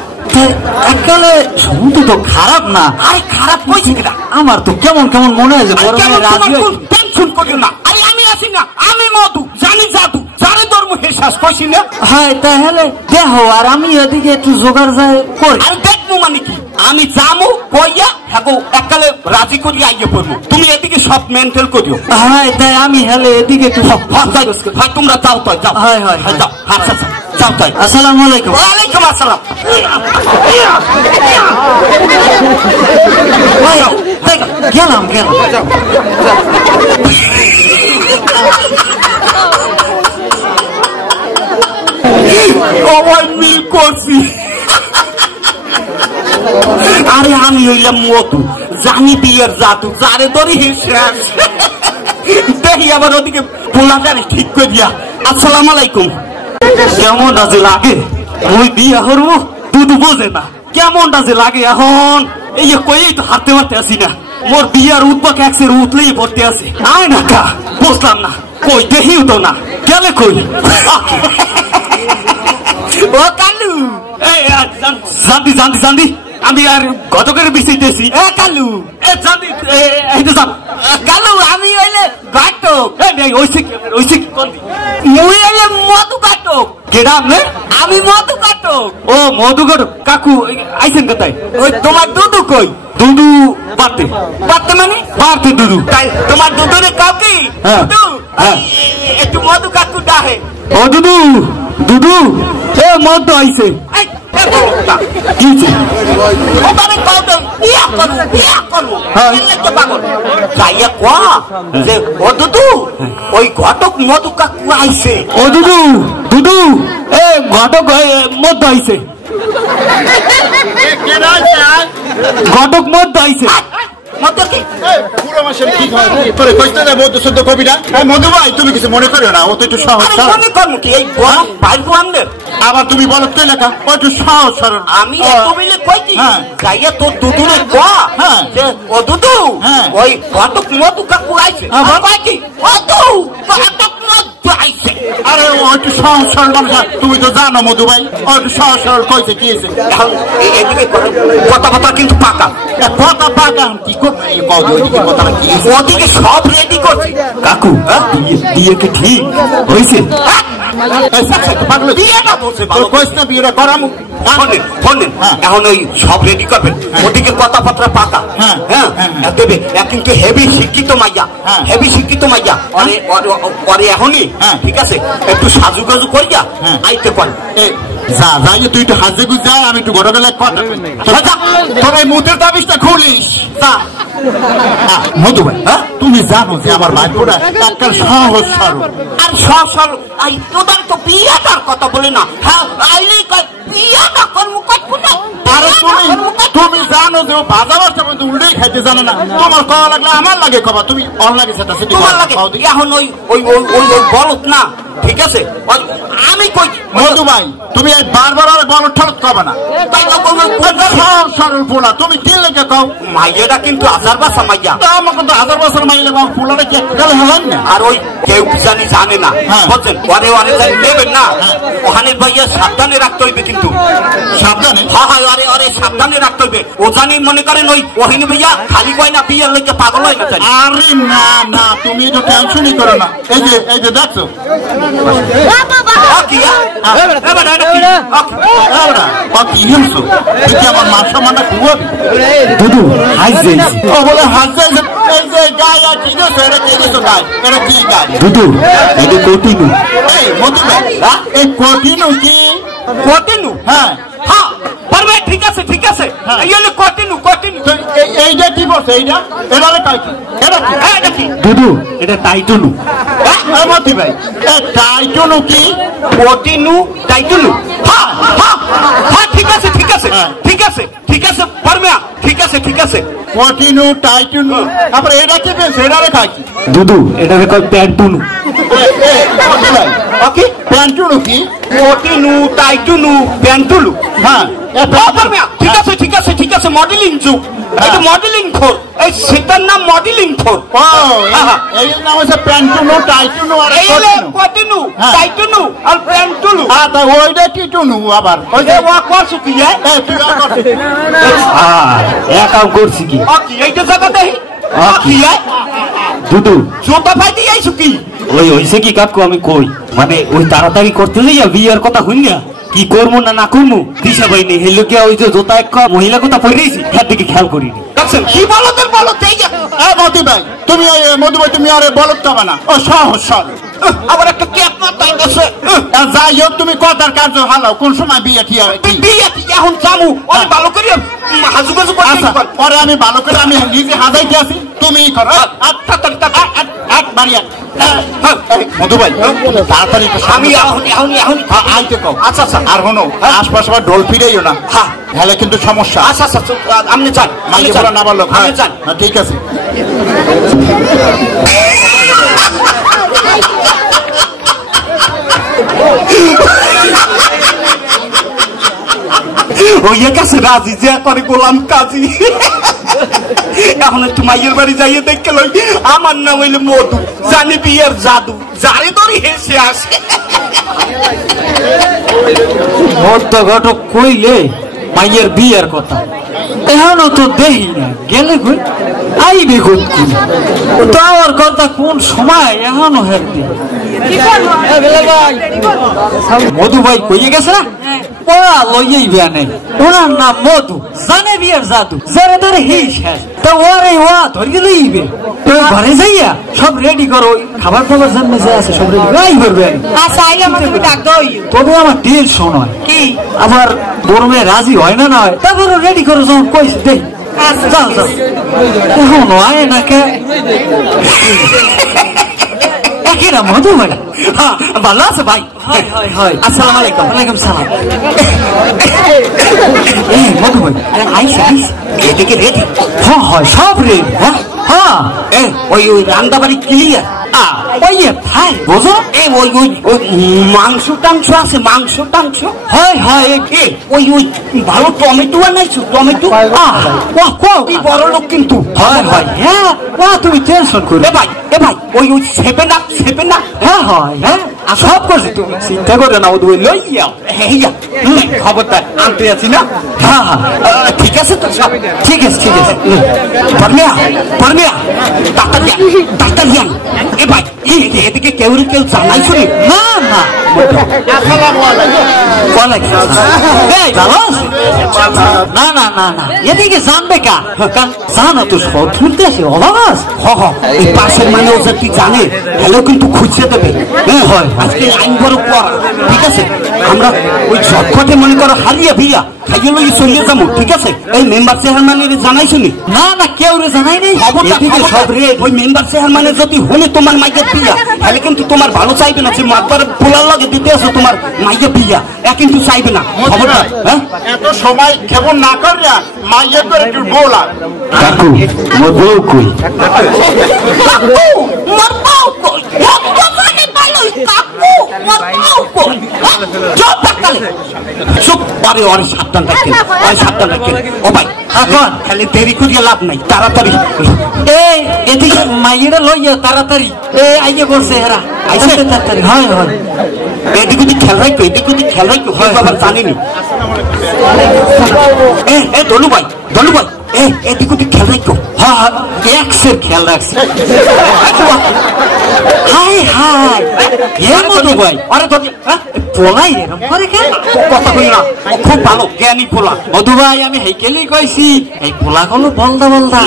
এককালে সম্বন্ধ তো খারাপ না। আরে খারাপ কইছি কিনা, আমার তো কেমন কেমন মনে হয় যে বড় মেয়ে রাজি হয়েছে। টেনশন করিও না। আরে আমি আছি না, আমি মধু, জানি জাদু, যারে ধর্ম হেসে কইছাস কইছি না হ্যাঁ তাহলে দেখো আর আমি এদিকে একটু জোগাড় যায় করি আর দেখবো মানে কি আমি যামু কইয়া হাগো এককালে রাজি করি আইয়ে পড়বো তুমি এদিকে সব মেন্টাল করিও হ্যাঁ তাই আমি হেলে এদিকে একটু হয় তোমরা যাও তো যাও হয় হয় যাও আচ্ছা যাও তাই আসসালামু আলাইকুম ওয়ালাইকুম আসসালাম গেলাম মিল করছি আরে আমি হইলাম মধু জানি বিয়ের জাতু যারে ধরি শেষ দেখি আবার ওদিকে পোলাটারে ঠিক করে দিয়া আসসালামু আলাইকুম কেমনটা যে লাগে ওই বিয়ে করবো দুধ বোঝে না কেমনটা যে লাগে এখন এই যে কই তো হাঁটতে পারতে আসি না মোর বিয়ার উদ্বাক একসের উতলেই পড়তে আছে আয় না কা বুঝলাম না কই দেখিও তো না গেলে কই ও কালু জান্দি জান্দি জান্দি আমি আর গতকের বিষয়তেছি কালু জান্দি এই তো জান কালু আমি হইলে ঘাটক ওইসে কি কোন মুই হইলে মধু ঘাটক কেডা আমনে আমি মধু ঘাটক ও মধুকর কাকু আইছেন কোথায় ওই তোমার দুধু কই দুধু পাতে পাতে মানে পাতে দুধু তাই তোমার দুধুরে কাউ কি হ্যাঁ, দুধু হ্যাঁ। একটু মধু কাকু ডাহে ও দুধু দুধু এ মধু আইছে এই বলটা কিছে ওবারে কও তো বিয়া করু হ্যাঁ। এলাকে পাগল যাইয়া কোয়া যে ও দুধু ওই ঘটক মধু কাকু আইছে ও দুধু দুধু এ ঘটক মধু আইছে ঘটক মধু আইছে মধু কি পুরো মাসের ঠিক হয় তোরে কইতে না মধু শুদ্ধ কবি না মধু ভাই তুমি কিছু মনে করো না ও তো একটু সহজ আরে সরল। মনে করমু কি এই বড় পাইবো আমনে আবার তুমি বলো কে লেখা ও একটু সহজ সরল আমি এত মিলে কইছি হ্যাঁ। যাইয়া তোর দুধুরে কোয়া হ্যাঁ। যে ও দুধু হ্যাঁ। ওই ঘটক মধু কাকু আইছে আবার? আর কয় কি ও দুধু ঘটক মধু আইছে আরে ও একটু সহজ সরল মানুষ তুমি তো জানো মধু ভাই ও একটু সহজ সরল কইছে কি হয়েছে এখন এদিকে কথা কিন্তু পাকা কথা পাকা কি করবে এই কও ওইদিকে কথা কি হয়েছে? ওদিকে সব রেডি করছি কাকু বিয়ে কি ঠিক হয়েছে এই সাথে পাগল বিয়েটা বলছে তোর কইছ না বিয়েটা করামু শোনেন হ্যাঁ। এখন ওই সব রেডি করবেন ওদিকে কথাবার্তা পাকা হ্যাঁ। হ্যাঁ হ্যাঁ। দেবে কিন্তু হেভি শিক্ষিত মাইয়া হ্যাঁ। হেভি শিক্ষিত মাইয়া অরে এখনই হ্যাঁ। ঠিক আছে একটু সাজুগাজু করিয়া হ্যাঁ। আইতে পার যা যাই তুই একটু হাজে গুজ যা আমি একটু ঘরে গেলে কথা তোর এই মুখের তাবিজটা খুলিস যা মধু ভাই হ্যাঁ তুমি জানো যে আমার ভাইপোরা একটা সহজ সরল আর সব সব আই তোদের তো বিয়াটার কথা বলে না হ্যাঁ আইলে বিয়াটা করমু করবো না আরে তুমি জানো যে ও ভাজা বাচ্চা কিন্তু উল্টেই খাইতে জানো না তোমার কওয়া লাগলে আমার লাগে কবা তুমি অন লাগে সেটা সেটি তোমার লাগে এখন ওই ওই ওই ওই বলত না ঠিক আছে আমি কই মধু ভাই তুমি এই বারবার আর বল ঠড় কবা না তাই তো কোনো সহজ সরল পোলা তুমি কি লেগে কও মাইয়াটা কিন্তু আজার বাসা মাইয়া তা আমার কিন্তু 1000 বছর মাইলে পোলাটা কি একটা হলেন না আর ওই কেউ জানে না হ্যাঁ। বুঝছেন ওরে যাই নেবেন না ওখানে ভাইয়া সাবধানে রাখতে হইবে কিন্তু সাবধানে হ্যাঁ ওরে সাবধানে রাখতে হইবে ও জানি মনে করেন ওই ওখানে ভাইয়া খালি কয় না বিয়ের লোকে পাগল হয় না জানি আরে না না তুমি তো টেনশনই করো না এই যে দেখছো আমার মাসা মানা খুয়াবি দুধু হাই যাইছি ও বলে হাসছে এই যে গায়ে আর কি দিছো এটা কি দিছো গায়ে এটা কি গায়ে দুধু এটা কটিনু এই মধু ভাই এই কঠিন কি কটিনু হ্যাঁ হ্যাঁ পারবে ঠিক আছে হ্যাঁ। এই হলো কটিনু তো এইটা কি বলছে এইটা এটা কাই কি এটা কি দুধু এটা টাইটুনু মধু ভাই টাইটনু কি কটিনু টাইটুনু হ্যাঁ ঠিক আছে পারবে ঠিক আছে কঠিনু টাইটনু তারপরে এটা কি পেয়েছে এটা রেখা কি দুধু এটা কয় প্যান্টুনু মধু ভাই ওকে প্যান্টুনু কি কটিনু টাইটুনু প্যান্টুলু হ্যাঁ ঠিক আছে মডেলিং যুগ এটা মডেলিং খোর এই সেটার নাম মডেলিং খোর ও এই নাম হচ্ছে প্যান্টুনু টাইটুনু আর এই হলো কটিনু হ্যাঁ। টাইটুনু আর প্যান্টুলু তা ওইটা কি টুনু আবার ওই যে ওয়া করছু কি যায় তুই আর করছিস? আর একাম করছি কি কি এইটা জায়গা দেই কি যায় দুদু জুতা পাই দিয়ে আইছো কি ওই হইছে কি কাকু আমি কই মানে ওই তাড়াতাড়ি করতে যাইয়া বিয়ের কথা হইল না কি করবো না না করবো দিশা পাইনি হেলো কি ওই যে জোতা এক মহিলা কথা পড়েছি তার দিকে খেয়াল করিনি কি বলো তোর বলো মধু ভাই তুমি মধু ভাই তুমি আরে বলত পাবা না ও সহজ সরল আবার একটা ক্যাপ মাথায় গেছে যাই হোক তুমি কথার কার্য হালাও কোন সময় বিয়ে ঠিক বিয়ে কি এখন জামু আমি ভালো করে হাজু গাজু পরে আমি ভালো করে আমি নিজে হাজাইতে আছি তুমি করো মধু ভাই তাড়াতাড়ি আমি আইতে কও আচ্ছা আচ্ছা আর হনো আশপাশ আবার ঢোল ফিরেইও না তাহলে কিন্তু সমস্যা আচ্ছা আচ্ছা আপনি যান মাইয়ে বলা না বললো আপনি যান ঠিক আছে ওইয়া কাছে রাজি যে করে গোলাম কাজী এখন একটু মাইয়ের বাড়ি যাইয়ে দেখে লই আমার নাম হইল মধু জানি বিয়ের জাদু যারে ধরি হেসে আসে ঘট ঘটক কইলে মাইয়ের বিয়ের কথা এখনো তো দেখি না গেলে কই আইবে কই তো আমার কথা কোন সময় এখনো হেরতে মধু ভাই কইয়ে গেছে না ওরা লইয়েই বিয়া নেই ওনার নাম মধু জানে বিয়ের জাদু যারা ধরে হিস হ্যাঁ তা ওরে ওয়া ধরে লইবে তো ঘরে যাইয়া সব রেডি করো খাবার খাবার জন্য যে আছে সব রেডি গাই করবে আচ্ছা আইলে আমাকে ডাক দাও তবে আমার টেনশন হয় কি আবার গরমে রাজি হয় না না হয় তারপরে রেডি করো যখন কইছি দেখ যাও যাও এখন হয় না কে একেরা মধু ভাই হ্যাঁ ভালো আছে ভাই আসসালামু আলাইকুম ওয়ালাইকুম সালাম এই মধু ভাই আইসা আইসা এদিকে রেডি হ্যাঁ হয় সব রেডি হ্যাঁ হ্যাঁ ওই রান্না বাড়ি ক্লিয়ার ওই ভাই বোঝো ওই মাংস টাংস আছে মাংস টাংস হয় হয় ওই ভালো টমেটো আনাইছো টমেটো বড় লোক কিন্তু হয় হয় হ্যাঁ তুমি টেনশন করো এ ভাই ওই সেভেন আপ হ্যাঁ হয় হ্যাঁ সব করছি তুমি চিন্তা করে না ওই লইয়া খবরদার আনতে আছি না হ্যাঁ হ্যাঁ ঠিক আছে তো সব ঠিক আছে পারমিয়া তাড়াতাড়ি আন এ ভাই এদিকে কেউ জানাই শুনি না না না না না না এদিকে জানবে কা কারণ জানা তো সব শুনতে আসে অভাব আছে এই পাশের মানে ও যদি জানে হ্যালো কিন্তু খুঁজতে দেবে হয় আজকে আইন বড় পড়া ঠিক আছে আমরা ওই ঝটফটে মনে করো হারিয়ে বিয়া খাইয়ে লই চলিয়ে যাবো ঠিক আছে এই মেম্বার চেয়ারম্যানের জানাই শুনি না না কেউ জানাই নেই সব রে ওই মেম্বার চেয়ারম্যানের যদি হলে তোমার মাইয়ের বিয়া তাহলে কিন্তু তোমার ভালো চাইবে না যে মাতবার পোলার লাগে দিতে আসো তোমার মাইয়ের বিয়া কিন্তু চাইবে না খবরদার হ্যাঁ এত সময় কেমন না করিয়া মাইয়ের করে একটু গোলা কাকু মধু কই চুপ পারে ওর সাবধান রাখেন ও ভাই এখন খালি দেরি করিয়া লাভ নাই তাড়াতাড়ি এদিকে মাইয়েরা লইয়া তাড়াতাড়ি আইয়ে করছে হেরা আইসে তাড়াতাড়ি হয় হয় এদিকে খেয়াল রাখো হয় বাবা জানিনি দলু ভাই এদিকে খেয়াল রাখো হ্যাঁ হ্যাঁ এক্সের খেয়াল রাখছে হাই হাই মধু ভাই আরে পোলাই এরকম করে কেন কথা বলি না খুব ভালো জ্ঞানী পোলা মধু ভাই আমি হেকেলেই কইছি এই পোলা গুলো বলদা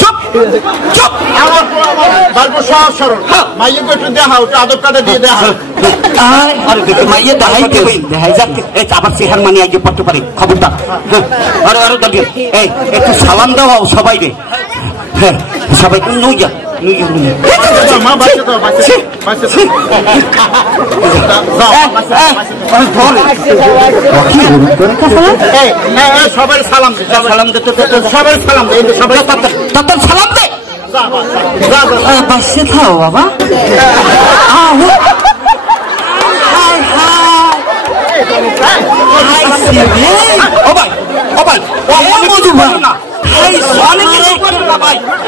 চুপ সব সরল মাইয়েকে একটু দেখাও একটু আদব কাটা দিয়ে দেখাও মাইয়ে দেখাই যাচ্ছে আবার চেহার মানে আগে পড়তে পারে খবরদার আরে দাঁড়িয়ে একটু সালাম দাও সবাই রে হ্যাঁ সবাই নইয়া সবাই সালাম সবাই সালাম সবাই সালাম দে বাসে থাও বাবা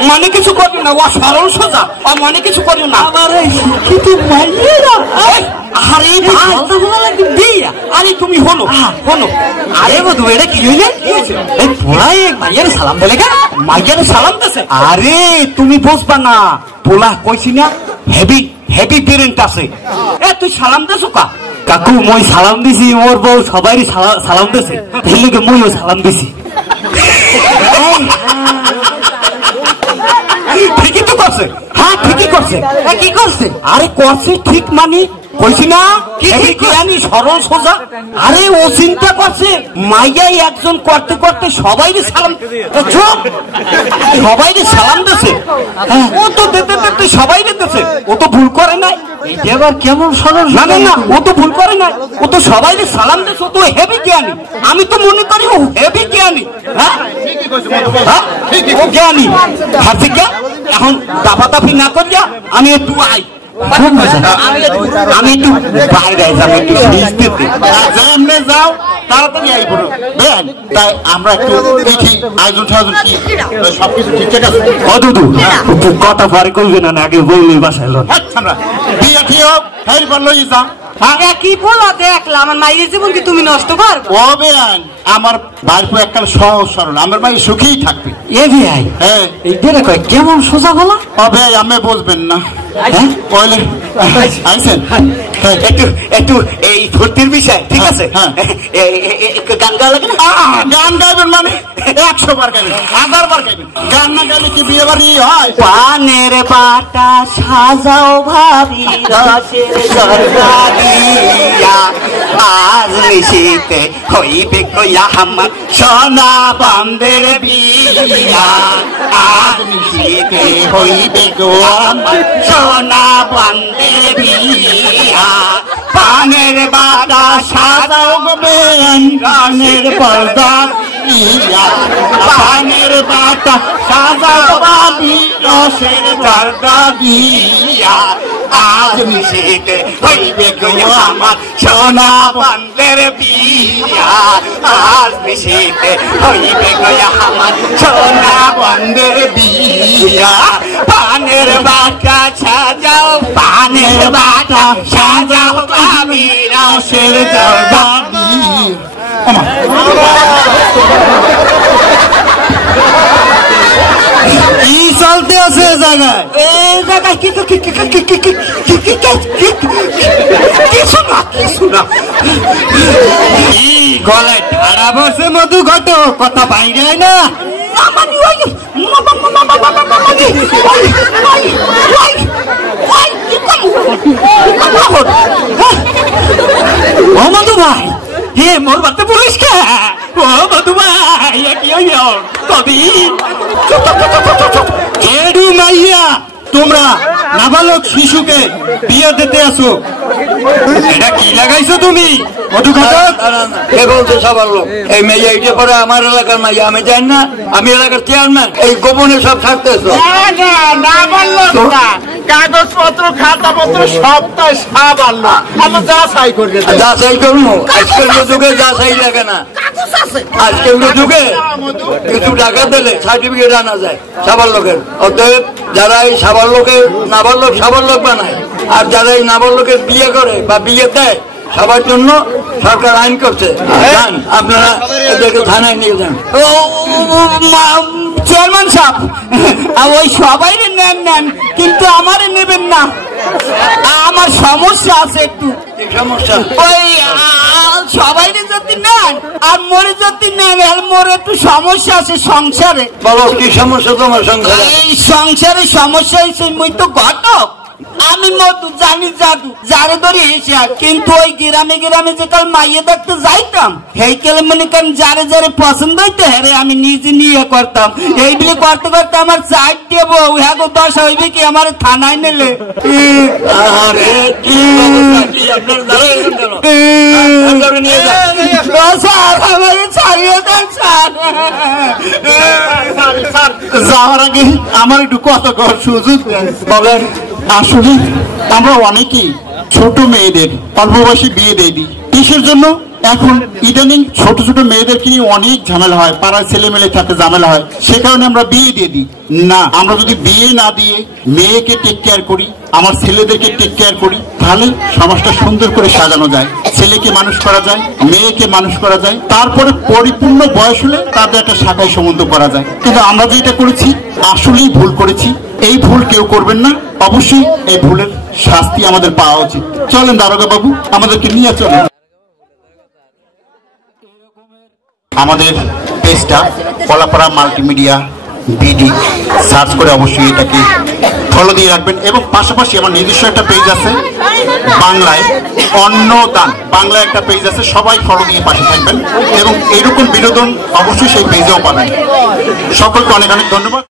মানে কিছু করবি না ও সরল সোজা মনে কিছু করিও না আমার শিক্ষিত মাইয়েরা আরে ভাই বিয়া আরে তুমি হলো হলো আরে বধু এটা কি হইলে এই পোলাই মাইয়ের সালাম দিলে কেন মাইয়ার সালাম দিছে আরে তুমি বুঝবা না পোলা কইছি না হেভি হেভি পেরেন্ট আছে তুই সালাম দিছো কা কাকু মই সালাম দিছি মোর বউ সবাই সালাম দিছে তাইলে মইও সালাম দিছি ঠিকই তো করছে হ্যাঁ ঠিকই করছে কি করছে আরে করছে ঠিক মানে কইছি না কি আমি সরল সোজা আরে ও চিন্তা করছে মাইয়াই একজন করতে করতে সবাই সালাম চুপ সবাই সালাম দিছে ও তো দেখতে দেখতে সবাই দিতেছে ও তো ভুল করে নাই এবার কেমন সরল না না না ও তো ভুল করে নাই ও তো সবাই সালাম দিছে ও তো হেভি জ্ঞানী আমি তো মনে করি ও হেভি জ্ঞানী হ্যাঁ ও জ্ঞানী ঠিক এখন দাফাদাফি না করিয়া আমি একটু আই আমি একটু বাইরে যাবো একটু সামনে যাও তাড়াতাড়ি আই পড়ো বেন তাই আমরা একটু দেখি আয়োজন টায়োজন কি সবকিছু ঠিকঠাক আছে অদুদু কথা পরে করবে না আগে বললে বাসায় এলো আমরা বিয়া ঠিক হোক হের বললো যা কি বলো দেখলাম আমার মায়ের জীবন কি তুমি নষ্ট করবে ও বেন আমার ভাইপো এককাল সহজ সরল আমার ভাই সুখেই থাকবে এ ভাই হ্যাঁ এই দেরে কয় কেমন সোজা বলা হবে আমি বুঝবেন না হ্যাঁ কইলে আইছেন একটু একটু এই ফুর্তির বিষয় ঠিক আছে গান গাওয়া লাগে না গান গাইবেন মানে 100 বার গাইবেন 1000 বার গাইবেন গান না গাইলে কি বিয়ে বাড়ি হয় পানের পাতা সাজাও ভাবি রসের দরজা দিয়া আজ নিশিতে হইবে কইয়া আমার সোনা বান্দের বিয়া আজ নিশিতে হইবে গো আমার সোনা বান্দের বিয়া পানের বাতা সাজাও গো বেন গানের পর্দা দিয়া পানের বাতা সাজাও ভাবি রসের দরজা দিয়া আজ নিশিতে হইবে গো আমার সোনা বান্দের বিয়া আজ নিশিতে হইবে গো আমার সোনা বান্দের বিয়া পানের বাটা সাজাও পানের বাটা সাজাও ভাবি রসের দরজা কি চলতে আছে জায়গায় এই জায়গায় কিছু না গলায় ঠাড়া বসে মধু ঘট কথা বাইরে না ও মধু ভাই হে মোর বাতে পুরস্কার ও মধু ভাই কি হইল কবি এডু মাইয়া তোমরা নাবালক শিশুকে বিয়ে দিতে আসো এটা কি লাগাইছো তুমি মধু ঘটক কে বলছে সবার লোক এই মেয়ে এইটা পরে আমার এলাকার মাইয়া আমি জানি না আমি এলাকার চেয়ারম্যান এই গোপনে সব থাকতেছ কাগজপত্র খাতাপত্র সবটাই সাবান্ন আমি যাচাই করে যাচাই করবো আজকের যুগে যাচাই লাগে না আজকের যুগে কিছু টাকা দিলে সার্টিফিকেট আনা যায় সাবার লোকের অতএব যারা এই সাবার লোকের নাবালক সাবার লোক বানায় আর যারা এই নাবালকের বিয়ে করে বা বিয়ে দেয় সবার জন্য সরকার আইন করছে যান আপনারা এদেরকে থানায় নিয়ে যান চেয়ারম্যান সাহেব ওই সবাই নেন নেন কিন্তু আমারে নেবেন না আমার সমস্যা আছে একটু সমস্যা ওই সবাই যদি নেন আর মোরে যদি নেন আর মোর একটু সমস্যা আছে সংসারে বলো কি সমস্যা তোমার সংসারে এই সংসারে সমস্যা হয়েছে মুই তো ঘটক আমি মধু জানি জাদু যারে ধরে এসে কিন্তু ওই গ্রামে গ্রামে যে কাল মাইয়ে দেখতে যাইতাম সেই কালে মনে করেন যারে যারে পছন্দ হইতে হ্যাঁ আমি নিজে নিয়ে করতাম এইগুলি করতে করতে আমার চার দিয়ে বউ হ্যাঁ গো 10 হইবে কি আমার থানায় নিলে আরে কি আপনার নিয়ে যাওয়ার আগে আমার একটু কত সুযোগ বলেন আসলে আমরা অনেকেই ছোট মেয়েদের অল্প বয়সে বিয়ে দিয়ে দিই কিসের জন্য এখন ইদানিং ছোট ছোট মেয়েদেরকে নিয়ে অনেক ঝামেলা হয় পাড়ার ছেলে মেলে থাকে ঝামেলা হয় সে কারণে আমরা বিয়ে দিয়ে দিই না আমরা যদি বিয়ে না দিয়ে মেয়েকে টেক কেয়ার করি আমার ছেলেদেরকে টেক কেয়ার করি, তাহলে সমাজটা সুন্দর করে সাজানো যায়। ছেলেকে মানুষ করা যায়, মেয়েকে মানুষ করা যায়, তারপরে পরিপূর্ণ বয়স হলে তাদের একটা শাখায় সম্বন্ধ করা যায়। কিন্তু আমরা যেটা করেছি আসলেই ভুল করেছি। এই ভুল কেউ করবেন না, অবশ্যই এই ভুলের শাস্তি আমাদের পাওয়া উচিত। চলেন দারোগা বাবু, আমাদেরকে নিয়ে চলেন। আমাদের পেজটা কলাপাড়া মাল্টিমিডিয়া বিডি সার্চ করে অবশ্যই এটাকে ফলো দিয়ে রাখবেন। এবং পাশাপাশি আমার নিজস্ব একটা পেজ আছে বাংলায়, অন্নদান বাংলায় একটা পেজ আছে, সবাই ফলো দিয়ে পাশে থাকবেন এবং এইরকম বিনোদন অবশ্যই সেই পেজেও পাবেন। সকলকে অনেক অনেক ধন্যবাদ।